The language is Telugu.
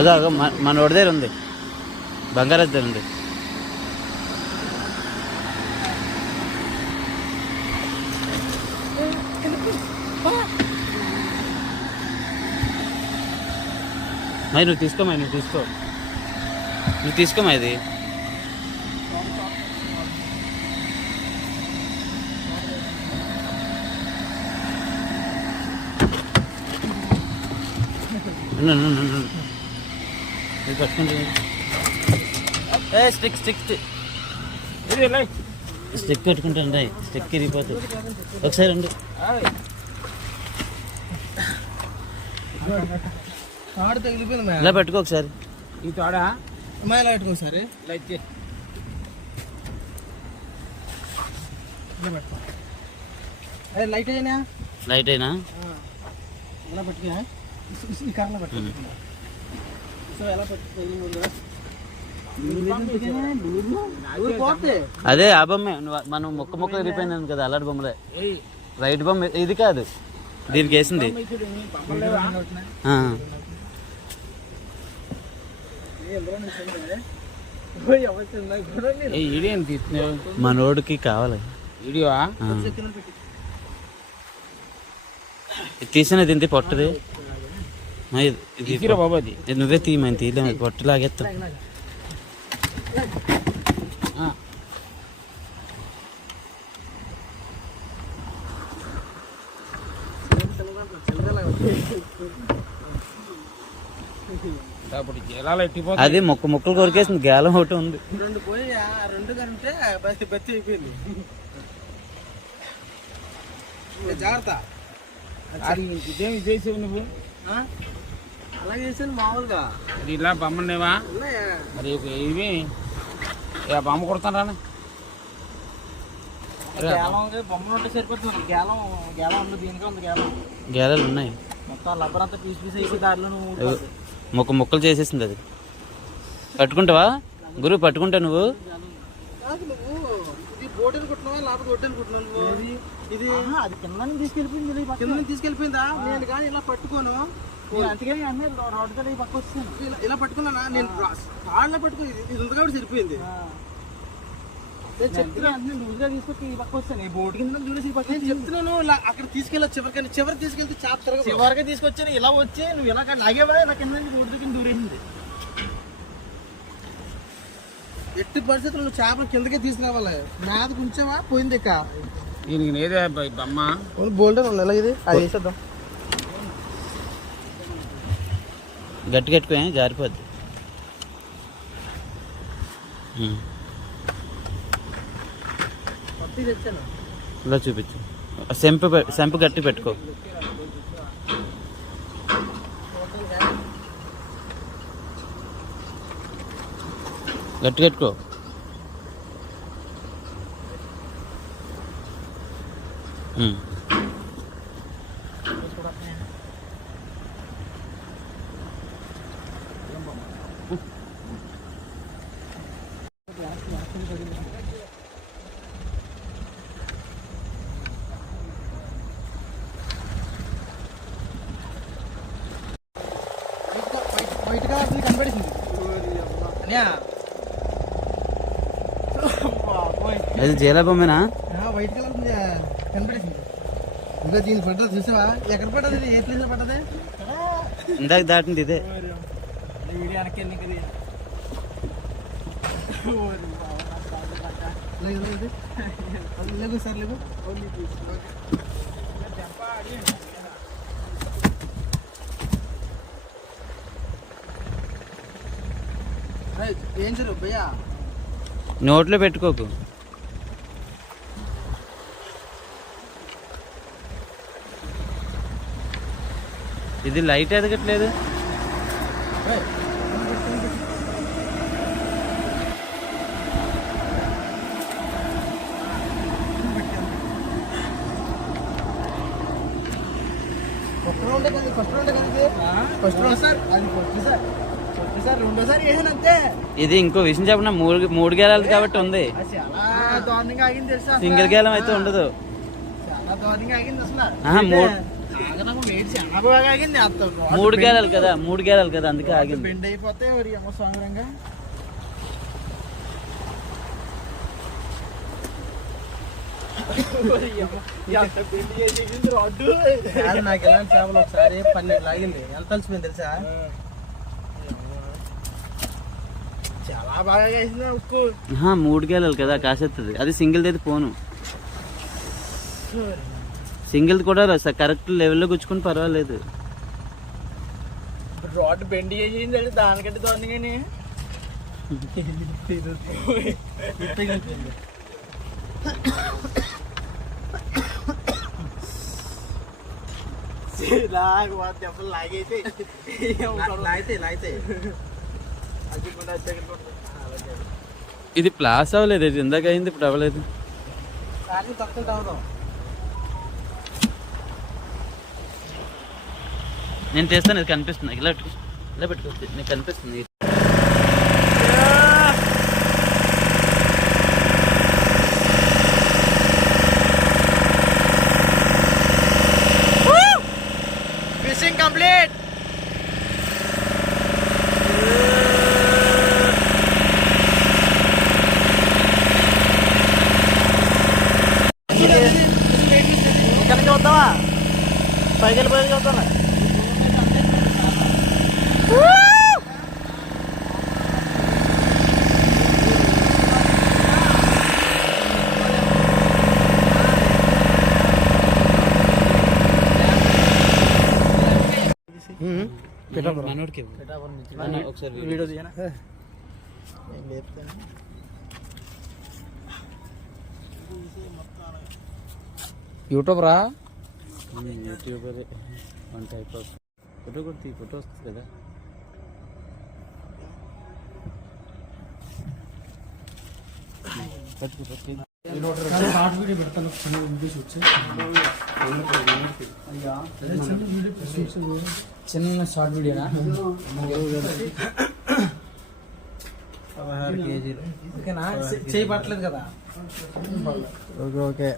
అదా మన ఒడి దగ్గర ఉంది, బంగారాజ్ దగ్గర ఉంది. మరి నువ్వు తీసుకోమా, నువ్వు తీసుకోమా ఇది. స్టిక్ పెట్టుకుంటాను, స్టిక్ ఇరిగిపోతుంది. ఒకసారి అండి ఇలా పెట్టుకో ఒకసారి. ఈ తోడా ఇలా పెట్టుకో ఒకసారి. లైట్ అయినా లైట్ అయినా ఇలా పెట్టుకున్నా ఈ కర్రలో పెట్టుకో. సో ఎలా పెట్టుకో అదే ఆ బొమ్మే. మనం మొక్క వెళ్ళిపోయినాను కదా, అలాంటి బొమ్మలే. రైట్ బొమ్మ ఇది కాదు, దీనికి వేసింది. మనోడికి కావాలి తీసిన తింటే పొట్టది. నువ్వే తీయమని తీయలేము, పొట్టు లాగేస్తా. అది మొక్కలు కొరికేసింది, గేలం ఒకటి ఉంది. రెండు పోయి రెండు కంటే బతి అయిపోయింది. జాగ్రత్త. ఇదేమి చేసావు నువ్వు? అలా చేసాను మామూలుగా. ఇలా బొమ్మనేవా మరి ఇవి బొమ్మ కొడతాను. బొమ్మలు ఉంటే సరిపోతుంది. గేలం ఉంది, దీనికే ఉంది గేలం. గేలాలు ఉన్నాయి మొత్తం లబ్బర్ అంతా పీస్ అయిపోయి దారిలో మొక్కలు చేసేసింది. అది పట్టుకుంటావా గురు? పట్టుకుంటా నువ్వు. ఇది బోటలు కుట్టినావా లేకపోతే గొడ్డలు కుట్టినావు నువ్వు? ఇది అది కింద తీసుకెళ్ళిపోయింది. కింద తీసుకెళ్ళిపోయిందా? నేను కానీ ఇలా పట్టుకోను. అందుకని అన్నీ రోడ్డు పక్క వస్తాను. ఇలా పట్టుకున్నానా? నేను కాళ్ళ పట్టుకుని ఇది ఉంది కాబట్టి సరిపోయింది. చెప్తున్నాను అక్కడ తీసుకెళ్ళ చివరికి తీసుకెళ్తే చాప తిరగదు. చివరికి తీసుకొచ్చాను. ఇలా వచ్చి నువ్వు ఇలా లాగేవా? ఇలా కింద బోర్డు కింద దూరేసింది. ఎట్టి పరిస్థితులు నువ్వు చేపలు కిందకే తీసుకురావాలి. నాది ఉంచావా? పోయింది ఇక దీనికి నేదే బొమ్మ బోల్డర్ ఉంది. ఎలా ఇది అది వేసేద్దాం. గట్టిగా జారిపోద్ది. ఇలా చూపించు. సెంపు గట్టి పెట్టుకో. గట్టి పెట్టుకో. అది జేలా బొమ్మేనా? White colour కనపడేసింది. ఇంకా దీని పడ్డది చూసావా? ఎక్కడ పడ్డది? ఏ ప్లేస్ లో పడ్డది? ఇందాక దాటింది ఇదే. లేవు సార్ లేవు. ఏం సార్ భయ్యా? నోట్లో పెట్టుకోకు. ఇది లైట్ ఎదగట్లేదు. ఫస్ట్ రౌండ్ సార్, అది ఫస్ట్ సార్. రెండోసారి వేసాను అంతే. ఇది ఇంకో విషయం చెప్పిన, మూడు గేలాలు కాబట్టి ఉంది. చాలా దారుణంగా ఆగింది తెలుసా? సింగిల్ గేలం అయితే ఉండదు. చాలా దారుణంగా ఆగింది అసలు. చాలా బాగా ఆగింది. మూడు గేలాలు కదా అందుకే ఆగింది. బెండ్ అయిపోతే మరి ఏమో సాంగరంగా. నాకు ఎలాంటి చేపలు ఒకసారి 12 లాగింది. ఎంత కలిసిపోయింది తెలుసా? చాలా బాగా వేసింది ఉక్కు. మూడు గేలాలు కదా కాసేస్తుంది. అది సింగిల్ అయితే పోను. సింగిల్ కూడా కరెక్ట్ లెవెల్లో గుచ్చుకుని పర్వాలేదు. రోడ్డు బెండ్ చేసింది దానికంటే దానిగానే ఇది ప్లాస్ అవ్వలేదు. ఇది ఇందాక అయింది, ఇప్పుడు అవ్వలేదు. నేను తెస్తాను. ఇది కనిపిస్తుంది. ఇలా పెట్టుకోవచ్చు. నీకు కనిపిస్తుంది. Fishing complete. ఇక్కడ చూద్దామా? పైకి వెళ్ళిపోయి చూద్దామా? ఒకసారి వీడియో తీయనా? యూట్యూబ్ రా. YouTuber one type of photo కూడా ఫోటో వస్తుంది కదా. షార్ట్ వీడియో పెడతాను. చిన్న షార్ట్ వీడియోనా? 16 కేజీలు. ఓకేనా? చేయి పట్టలేదు కదా? ఓకే.